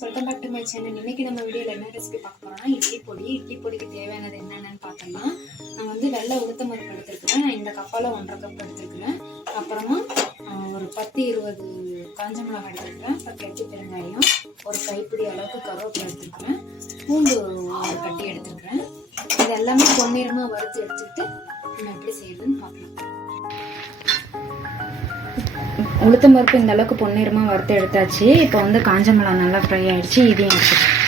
Welcome back to my channel. இன்னைக்கு நம்ம வீடியோவில் என்ன ரெசிபி பார்க்க போறோம்னா இட்லி பொடிக்கு தேவையானது என்னென்னு பார்த்தோம்னா, நான் வந்து வெள்ளை உளுத்தம் பருப்பு எடுத்துருக்கிறேன். நான் இந்த கப்பால் 1.5 கப் எடுத்துருக்கிறேன். அப்புறமா ஒரு 10-20 காஞ்ச மிளகாய் எடுத்துருக்கிறேன். அப்புறம் கெட்டி பெருங்காயம், ஒரு கைப்பிடி அளவுக்கு கருவேப்பிலை எடுத்துருக்கிறேன். பூண்டு ஒரு கட்டி எடுத்துருக்கிறேன். இது எல்லாமே பொன்னிறமாக வறுத்து எடுத்துக்கிட்டு நம்ம எப்படி செய்யுதுன்னு பார்க்கலாம். உளுத்தம் பருப்பு இந்த அளவுக்கு பொன்னிறமாக வறுத்து எடுத்தாச்சு. இப்போ வந்து காஞ்ச மிளகாய் நல்லா ஃப்ரை ஆயிடுச்சு. இதையும் எடுத்துக்கலாம்.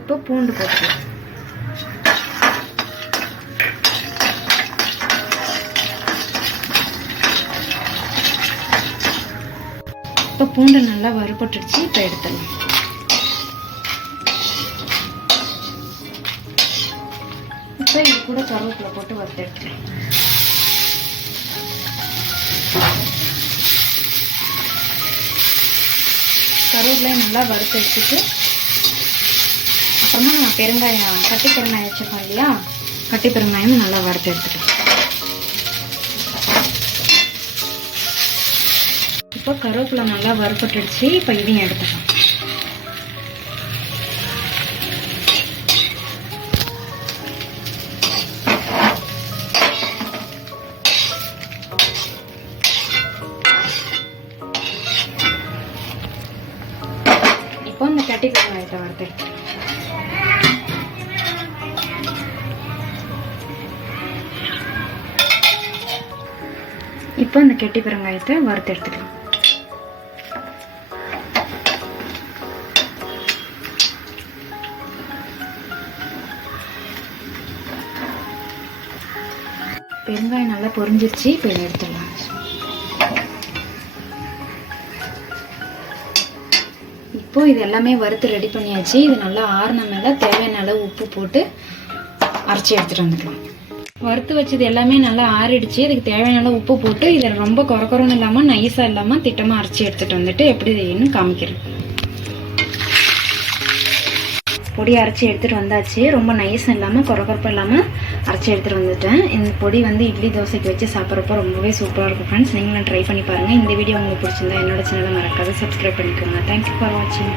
இப்போ பூண்டு போட்டுக்கலாம். இப்போ பூண்டு நல்லா வறுபட்டுடுச்சு. இப்போ எடுத்துடலாம். இப்போ இது கூட கருவேப்பிலை போட்டு வறுத்து எடுத்துக்கலாம். கருவேப்பிலையை நல்லா வறுத்து எடுத்துட்டு அப்புறமா நம்ம பெருங்காயம் கட்டி பெருங்காயம் வச்சுருக்கோம் இல்லையா, கட்டி பெருங்காயம் நல்லா வறுத்து எடுத்துக்கலாம். இப்போ கருவேப்பிலை நல்லா வறுப்பட்டுடுச்சு. இப்போ இதையும் எடுத்துக்கலாம். இப்போ இந்த கட்டி பெருங்காயத்தை வறுத்து இப்போ இந்த கெட்டி பெருங்காயத்தை வறுத்து எடுத்துக்கலாம். பெருங்காயம் நல்லா பொரிஞ்சிருச்சு. இப்போ இதை எடுத்துடலாம். இப்போ இது எல்லாமே வறுத்து ரெடி பண்ணியாச்சு. இது நல்லா ஆறுன மேலே தேவையான அளவு உப்பு போட்டு அரைச்சி எடுத்துகிட்டு வந்துக்கலாம். வறுத்து வச்சது எல்லாமே நல்லா ஆறிடுச்சு. இதுக்கு தேவையான அளவு உப்பு போட்டு இதில் ரொம்ப குறக்குறன்னு இல்லாமல் நைஸாக இல்லாமல் திட்டமாக அரைச்சி எடுத்துகிட்டு வந்துட்டு எப்படி செய்யணும்னு காமிக்கிறேன். பொடி அரைச்சி எடுத்துகிட்டு வந்தாச்சு. ரொம்ப நைஸும் இல்லாமல் குறக்குறப்பு இல்லாமல் அரைச்சி எடுத்துகிட்டு வந்துட்டேன். இந்த பொடி வந்து இட்லி தோசைக்கு வச்சு சாப்பிட்றப்போ ரொம்பவே சூப்பராக இருக்கும் ஃப்ரெண்ட்ஸ். நீங்களும் ட்ரை பண்ணி பாருங்கள். இந்த வீடியோ உங்களுக்கு பிடிச்சிருந்தா என்னோட சேனலை மறக்காது சப்ஸ்கிரைப் பண்ணிக்கோங்க. தேங்க்யூ ஃபார் வாட்சிங்.